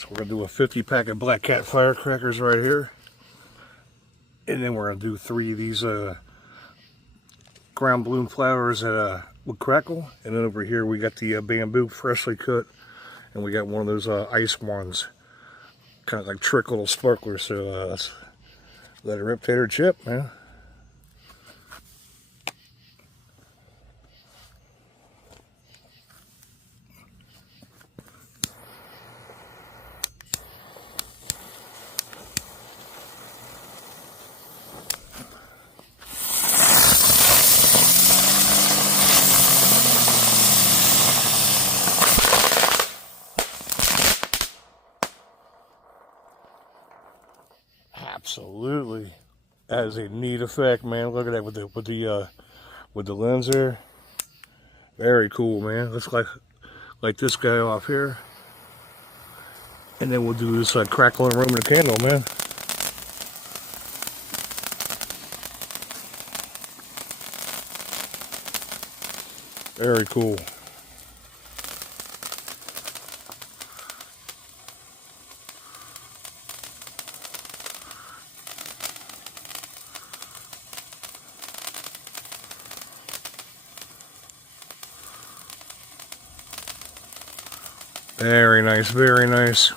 So we're gonna do a 50 pack of Black Cat firecrackers right here. And then we're gonna do 3 of these ground balloon flowers that would crackle. And then over here we got the bamboo freshly cut. And we got one of those ice ones. Kind of like trick little sparklers. So let's let it rip, tater, chip, man. Absolutely, that is a neat effect, man. Look at that with the lens there. Very cool, man. Looks like this guy off here, and then we'll do this crackling Roman candle, man. Very cool. Very nice, very nice.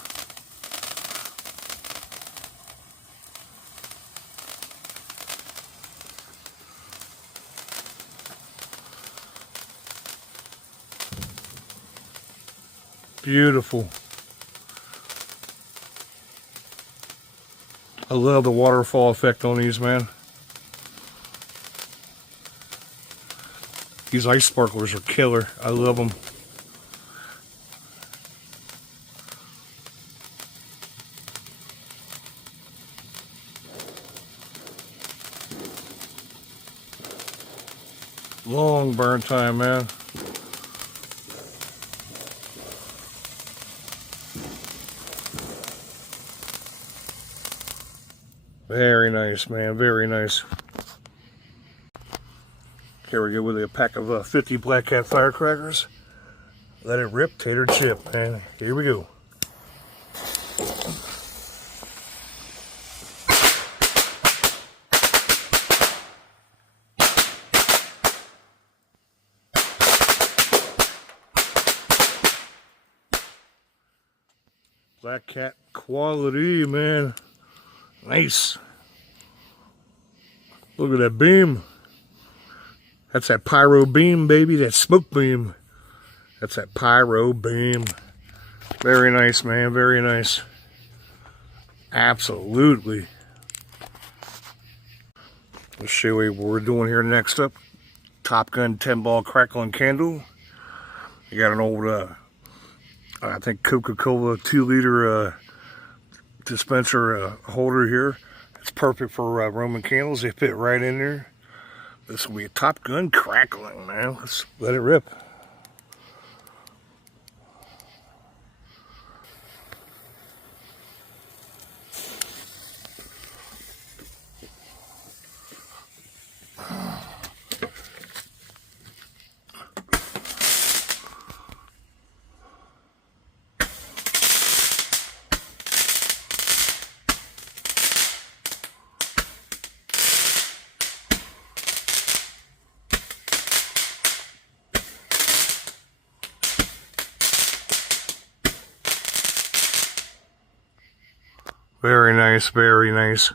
Beautiful. I love the waterfall effect on these, man. These ice sparklers are killer. I love them. Long burn time, man. Very nice, man. Very nice. Here we go with a pack of 50 Black Cat firecrackers. Let it rip, tater, chip, man. Here we go. Black Cat quality, man. Nice. Look at that beam. That's that pyro beam, baby. That smoke beam. That's that pyro beam. Very nice, man. Very nice. Absolutely. Let's show you what we're doing here next up. Top Gun 10-ball crackling candle. You got an old I think Coca-Cola 2-liter dispenser holder here. It's perfect for Roman candles. They fit right in there. This will be a Top Gun crackling, man. Let's let it rip. Very nice, very nice.